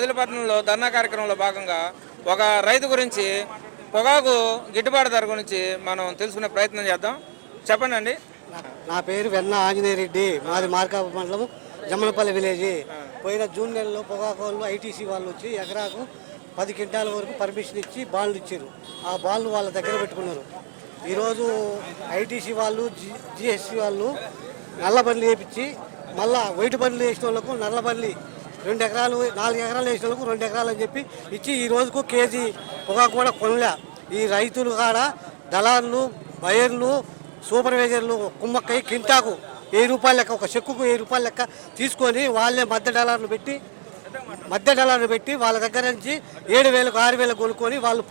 మదిలిపట్నంలో ధర్నా కార్యక్రమంలో భాగంగా ఒక రైతు గురించి పొగాకు గిట్టుబాటు ధర గురించి మనం తెలుసుకునే ప్రయత్నం చేద్దాం. చెప్పండి అండి. నా పేరు వెన్న ఆంజనేయ రెడ్డి, మాది మార్కాపు మండలం జమ్మనపల్లి విలేజ్. పోయిన జూన్ నెలలో పొగాకు వాళ్ళు ఐటీసీ వాళ్ళు వచ్చి ఎకరాకు 10 క్వింటాల వరకు పర్మిషన్ ఇచ్చి బాండ్లు ఇచ్చారు. ఆ బాండ్లు వాళ్ళ దగ్గర పెట్టుకున్నారు. ఈరోజు ఐటీసీ వాళ్ళు జిఎస్సీ వాళ్ళు నల్ల బండ్లు వేయించి మళ్ళా వైట్ బండ్లు వేసిన వాళ్ళకు నల్ల బండ్లు 2 ఎకరాలు 4 ఎకరాలు వేసిన వాళ్ళకు 2 ఎకరాలు అని చెప్పి ఇచ్చి ఈ రోజుకు కేజీ పొగాకు కూడా కొనలే. ఈ రైతులు కాడ దళారులు, బయర్లు, సూపర్వైజర్లు కుమ్మక్కై కింటాకు 1000 రూపాయల లెక్క, ఒక చెక్కుకు 1000 రూపాయల లెక్క తీసుకొని వాళ్ళే మధ్య డలార్లు పెట్టి వాళ్ళ దగ్గర నుంచి 7,000 6,000 కొనుక్కొని వాళ్ళు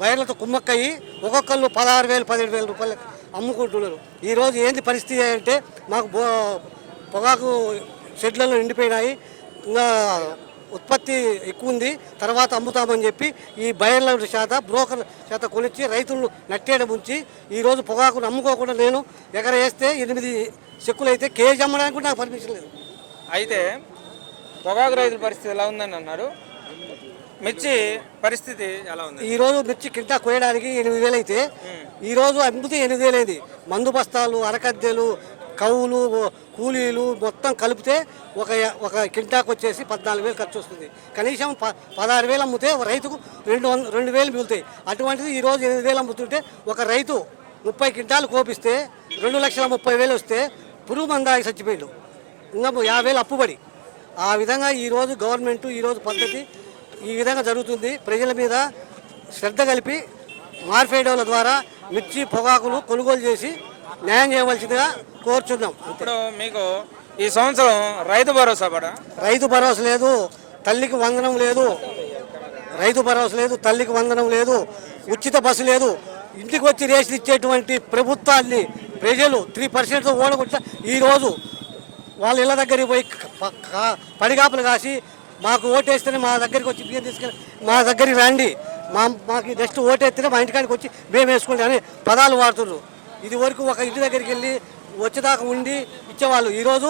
బయర్లతో కుమ్మక్కయ్యి ఒక్కొక్కళ్ళు 16,000 17,000 రూపాయలు అమ్ముకుంటున్నారు. ఈరోజు ఏంది పరిస్థితి అంటే మాకు పొగాకు షెడ్లలో నిండిపోయినాయి, ఇంకా ఉత్పత్తి ఎక్కువ ఉంది, తర్వాత అమ్ముతామని చెప్పి ఈ బయర్ల చేత బ్రోకర్ల చేత కొనిచ్చి రైతులను నట్టేయడం ఉంచి ఈరోజు పొగాకును అమ్ముకోకుండా నేను ఎకర వేస్తే 8 చెక్కులు అయితే కేజీ అమ్మడానికి కూడా నాకు పర్మిషన్ లేదు. అయితే పొగాకు రైతుల పరిస్థితి ఎలా ఉందని అన్నారు. మిర్చి పరిస్థితి ఎలా ఉంది? ఈరోజు మిర్చి కింటా కోయడానికి 8,000 అయితే ఈరోజు అమ్మితే 8,000 అయింది. మందు బస్తాలు, అరకద్దెలు, కవులు, కూలీలు మొత్తం కలిపితే ఒక కింటాకు వచ్చేసి 14,000 ఖర్చు వస్తుంది. కనీసం 16,000 అమ్మితే రైతుకు 2,000 మిగులుతాయి. అటువంటిది ఈరోజు 8,000 అమ్ముతుంటే ఒక రైతు 30 క్వింటాలు కోపిస్తే 2,30,000 వస్తే పురుగు మందాకి చచ్చిపోయాడు, ఇంకా 50,000 అప్పుబడి. ఆ విధంగా ఈరోజు గవర్నమెంట్ ఈరోజు పద్ధతి ఈ విధంగా జరుగుతుంది. ప్రజల మీద శ్రద్ధ కలిపి మార్ఫెడోల ద్వారా మిర్చి పొగాకులు కొనుగోలు చేసి న్యాయం చేయవలసిందిగా కోరుచున్నాం. ఇప్పుడు మీకు ఈ సంవత్సరం రైతు భరోసా రైతు భరోసా లేదు, తల్లికి వందనం లేదు, తల్లికి వందనం లేదు, ఉచిత బస్సు లేదు. ఇంటికి వచ్చి రేషన్ ఇచ్చేటువంటి ప్రభుత్వాన్ని ప్రజలు 3% ఓడగొట్ట ఈరోజు వాళ్ళ ఇళ్ళ దగ్గరికి పోయి పడిగాపులు కాసి మాకు ఓటేస్తేనే మా దగ్గరికి వచ్చి బియ్యం తీసుకెళ్ళి మా దగ్గరికి రండి, మాకు నెక్స్ట్ ఓటేస్తేనే మా ఇంటికాడికి వచ్చి బియ్యం వేసుకోండి అని పదాలు వాడుతున్నారు. ఇది వరకు ఒక ఇంటి దగ్గరికి వెళ్ళి వచ్చేదాకా ఉండి ఇచ్చేవాళ్ళు. ఈరోజు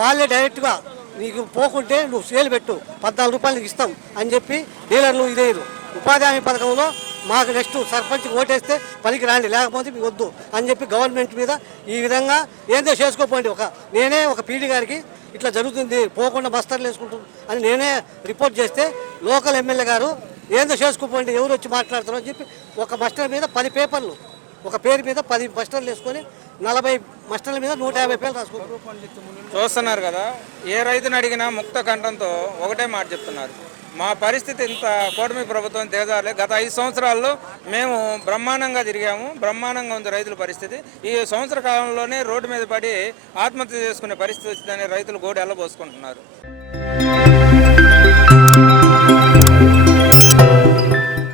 వాళ్ళే డైరెక్ట్గా నీకు పోకుంటే నువ్వు సేల్ పెట్టు 14 రూపాయలకి ఇస్తాం అని చెప్పి డీలర్లు ఇదేరు. ఉపాధి హామీ పథకంలో మాకు నెక్స్ట్ సర్పంచ్కి ఓటేస్తే పనికి రాండి, లేకపోతే మీకు వద్దు అని చెప్పి గవర్నమెంట్ మీద ఈ విధంగా ఏందో చేసుకోపోండి. నేనే ఒక పీడీ గారికి ఇట్లా జరుగుతుంది, పోకుండా బస్తర్లు వేసుకుంటుంది అని నేనే రిపోర్ట్ చేస్తే లోకల్ ఎమ్మెల్యే గారు ఏందో చేసుకోపోండి, ఎవరు వచ్చి మాట్లాడతారో అని చెప్పి ఒక బస్టర్ మీద 10 పేపర్లు, ఒక పేరు మీద 10 బస్టర్లు వేసుకొని 40 బస్టర్ల మీద 150 పేర్లు రాసుకుంటారు. చూస్తున్నారు కదా, ఏ రైతుని అడిగినా ముక్త కంఠంతో ఒకటే మాట చెప్తున్నారు, మా పరిస్థితి ఇంత కూటమి ప్రభుత్వం దిగజారలే. గత 5 సంవత్సరాల్లో మేము బ్రహ్మాండంగా తిరిగాము, బ్రహ్మాండంగా ఉంది రైతుల పరిస్థితి. ఈ సంవత్సర కాలంలోనే రోడ్డు మీద పడి ఆత్మహత్య చేసుకునే పరిస్థితి వచ్చిందని రైతులు గోడు ఎల్లబోసుకుంటున్నారు.